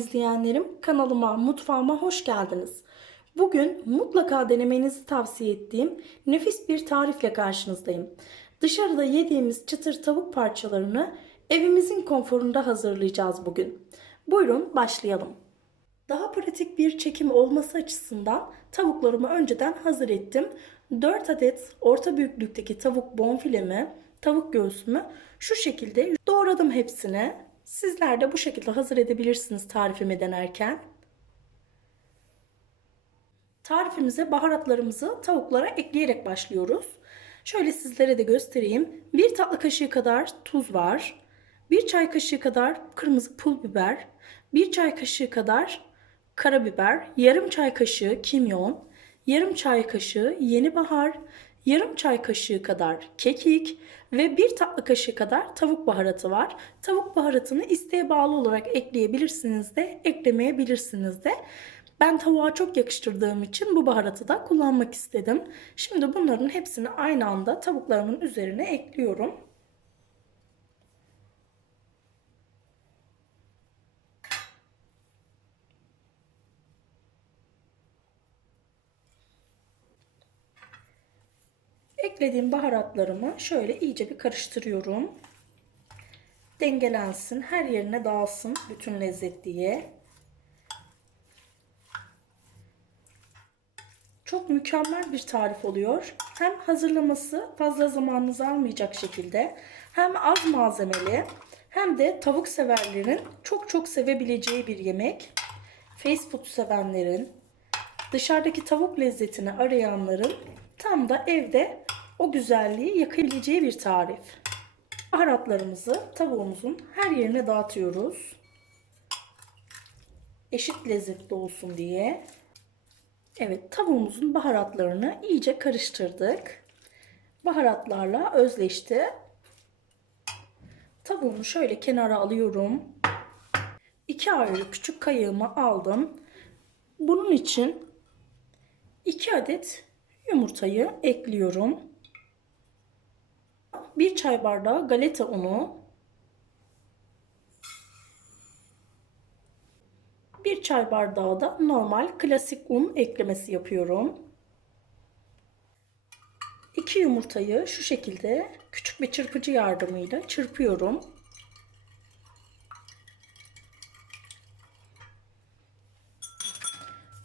İzleyenlerim. Kanalıma, mutfağıma hoş geldiniz. Bugün mutlaka denemenizi tavsiye ettiğim nefis bir tarifle karşınızdayım. Dışarıda yediğimiz çıtır tavuk parçalarını evimizin konforunda hazırlayacağız bugün. Buyurun başlayalım. Daha pratik bir çekim olması açısından tavuklarımı önceden hazır ettim. 4 adet orta büyüklükteki tavuk bonfilemi, tavuk göğsümü şu şekilde doğradım hepsini. Sizler de bu şekilde hazır edebilirsiniz tarifimi denerken. Tarifimize baharatlarımızı tavuklara ekleyerek başlıyoruz. Şöyle sizlere de göstereyim. 1 tatlı kaşığı kadar tuz var. 1 çay kaşığı kadar kırmızı pul biber. 1 çay kaşığı kadar karabiber. Yarım çay kaşığı kimyon. Yarım çay kaşığı yeni bahar. Yarım çay kaşığı kadar kekik ve bir tatlı kaşığı kadar tavuk baharatı var. Tavuk baharatını isteğe bağlı olarak ekleyebilirsiniz de eklemeyebilirsiniz de. Ben tavuğa çok yakıştırdığım için bu baharatı da kullanmak istedim. Şimdi bunların hepsini aynı anda tavuklarımın üzerine ekliyorum. Eklediğim baharatlarımı şöyle iyice bir karıştırıyorum. Dengelensin, her yerine dağılsın bütün lezzet diye. Çok mükemmel bir tarif oluyor. Hem hazırlaması fazla zamanınızı almayacak şekilde hem az malzemeli hem de tavuk severlerin çok çok sevebileceği bir yemek. Fast food sevenlerin, dışarıdaki tavuk lezzetini arayanların tam da evde o güzelliği yakabileceği bir tarif. Baharatlarımızı tavuğumuzun her yerine dağıtıyoruz. Eşit lezzetli olsun diye. Evet tavuğumuzun baharatlarını iyice karıştırdık. Baharatlarla özleşti. Tavuğumu şöyle kenara alıyorum. İki ayrı küçük kayığımı aldım. Bunun için 2 adet yumurtayı ekliyorum. 1 çay bardağı galeta unu. 1 çay bardağı da normal klasik un eklemesi yapıyorum. 2 yumurtayı şu şekilde küçük bir çırpıcı yardımıyla çırpıyorum.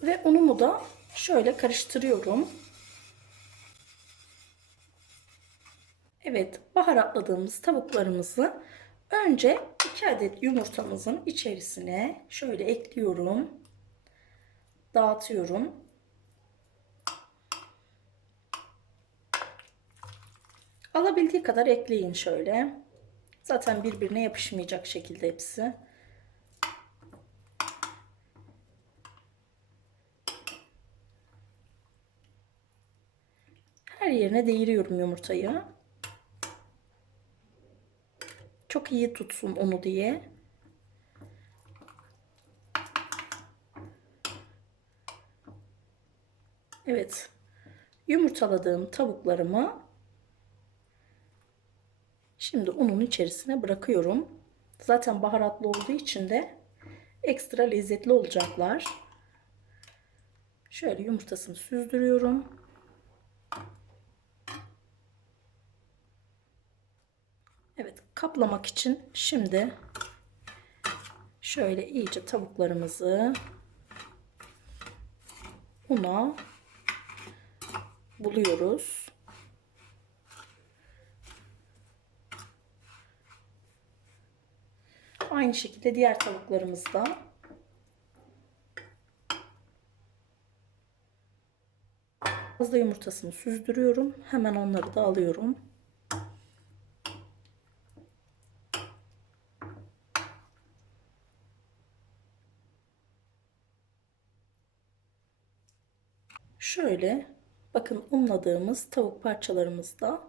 Ve unumu da şöyle karıştırıyorum. Evet, baharatladığımız tavuklarımızı önce 2 adet yumurtamızın içerisine şöyle ekliyorum. Dağıtıyorum. Alabildiği kadar ekleyin şöyle. Zaten birbirine yapışmayacak şekilde hepsi. Her yerine değiriyorum yumurtayı. Çok iyi tutsun onu diye. Evet. Yumurtaladığım tavuklarımı şimdi unun içerisine bırakıyorum. Zaten baharatlı olduğu için de ekstra lezzetli olacaklar. Şöyle yumurtasını süzdürüyorum. Evet kaplamak için şimdi şöyle iyice tavuklarımızı una buluyoruz. Aynı şekilde diğer tavuklarımızda fazla yumurtasını süzdürüyorum. Hemen onları da alıyorum. Şöyle bakın unladığımız tavuk parçalarımızda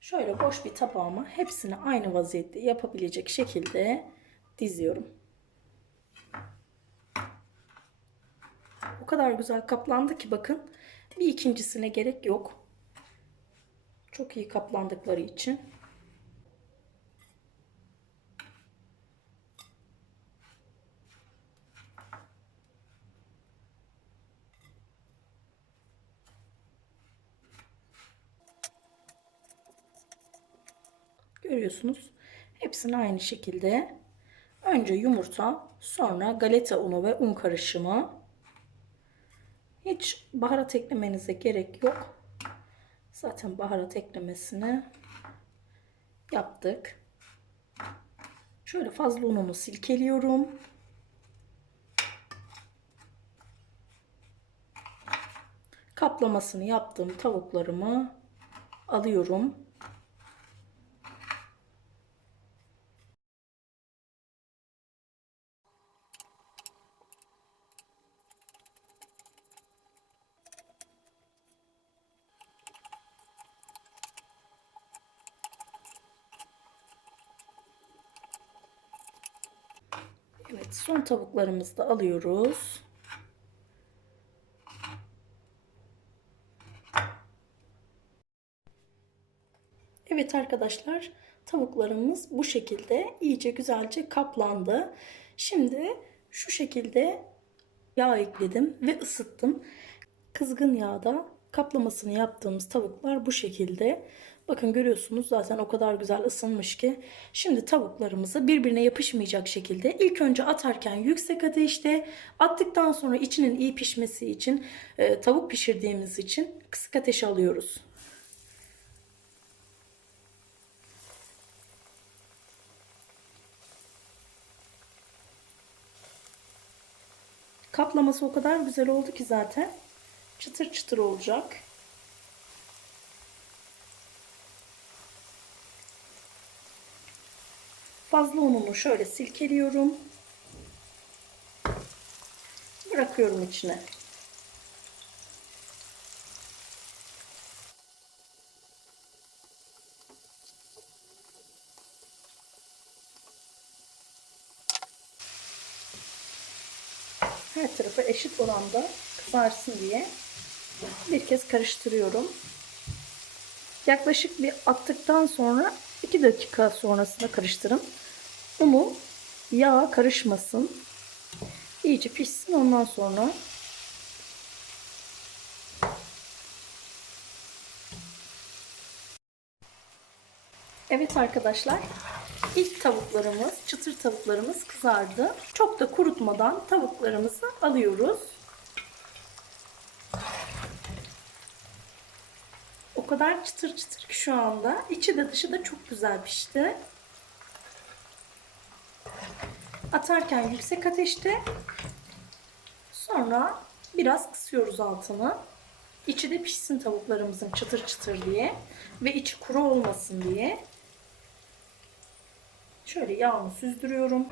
şöyle boş bir tabağıma hepsini aynı vaziyette yapabilecek şekilde diziyorum. O kadar güzel kaplandı ki bakın bir ikincisine gerek yok. Çok iyi kaplandıkları için. Görüyorsunuz. Hepsini aynı şekilde önce yumurta, sonra galeta unu ve un karışımı. Hiç baharat eklemenize gerek yok. Zaten baharat eklemesini yaptık. Şöyle fazla unumu silkeliyorum. Kaplamasını yaptığım tavuklarımı alıyorum. Evet, son tavuklarımızı da alıyoruz. Evet arkadaşlar, tavuklarımız bu şekilde iyice güzelce kaplandı. Şimdi şu şekilde yağ ekledim ve ısıttım. Kızgın yağda kaplamasını yaptığımız tavuklar bu şekilde. Bakın görüyorsunuz zaten o kadar güzel ısınmış ki. Şimdi tavuklarımızı birbirine yapışmayacak şekilde ilk önce atarken yüksek ateşte attıktan sonra içinin iyi pişmesi için e, tavuk pişirdiğimiz için kısık ateş alıyoruz. Kaplaması o kadar güzel oldu ki zaten. Çıtır çıtır olacak. Fazla ununu şöyle silkeliyorum. Bırakıyorum içine. Her tarafı eşit oranda kızarsın diye bir kez karıştırıyorum. Yaklaşık bir attıktan sonra 2 dakika sonrasında karıştırın. Unu yağ karışmasın. İyice pişsin ondan sonra Evet arkadaşlar ilk tavuklarımız çıtır tavuklarımız kızardı. Çok da kurutmadan tavuklarımızı alıyoruz. O kadar çıtır çıtır ki şu anda. İçi de dışı da çok güzel pişti. Atarken yüksek ateşte. Sonra biraz kısıyoruz altını. İçi de pişsin tavuklarımızın çıtır çıtır diye. Ve içi kuru olmasın diye. Şöyle yağını süzdürüyorum.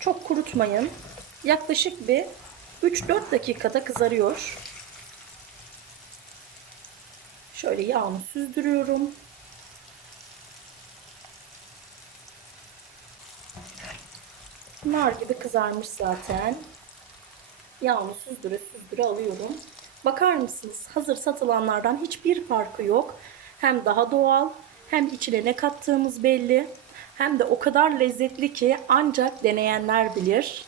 Çok kurutmayın. Yaklaşık bir 3-4 dakikada kızarıyor. Şöyle yağını süzdürüyorum. Nar gibi kızarmış zaten. Yağını süzdüre süzdüre alıyorum. Bakar mısınız? Hazır satılanlardan hiçbir farkı yok. Hem daha doğal hem içine ne kattığımız belli. Hem de o kadar lezzetli ki ancak deneyenler bilir.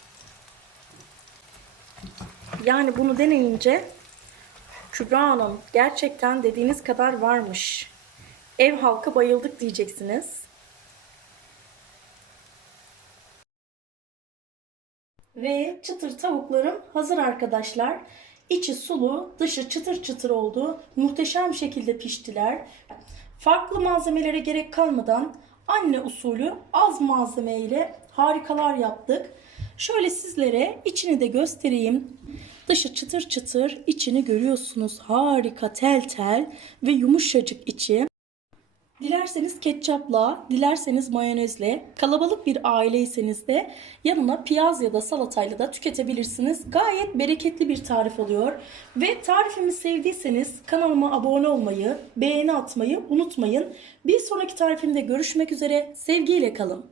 Yani bunu deneyince Kübra Hanım gerçekten dediğiniz kadar varmış. Ev halkı bayıldık diyeceksiniz. Ve çıtır tavuklarım hazır arkadaşlar. İçi sulu, dışı çıtır çıtır oldu. Muhteşem şekilde piştiler. Farklı malzemelere gerek kalmadan anne usulü az malzeme ile harikalar yaptık. Şöyle sizlere içini de göstereyim. Dışı çıtır çıtır, içini görüyorsunuz. Harika tel tel ve yumuşacık içi. Dilerseniz ketçapla, dilerseniz mayonezle, kalabalık bir aileyseniz de yanına piyaz ya da salatayla da tüketebilirsiniz. Gayet bereketli bir tarif oluyor. Ve tarifimi sevdiyseniz kanalıma abone olmayı, beğeni atmayı unutmayın. Bir sonraki tarifimde görüşmek üzere. Sevgiyle kalın.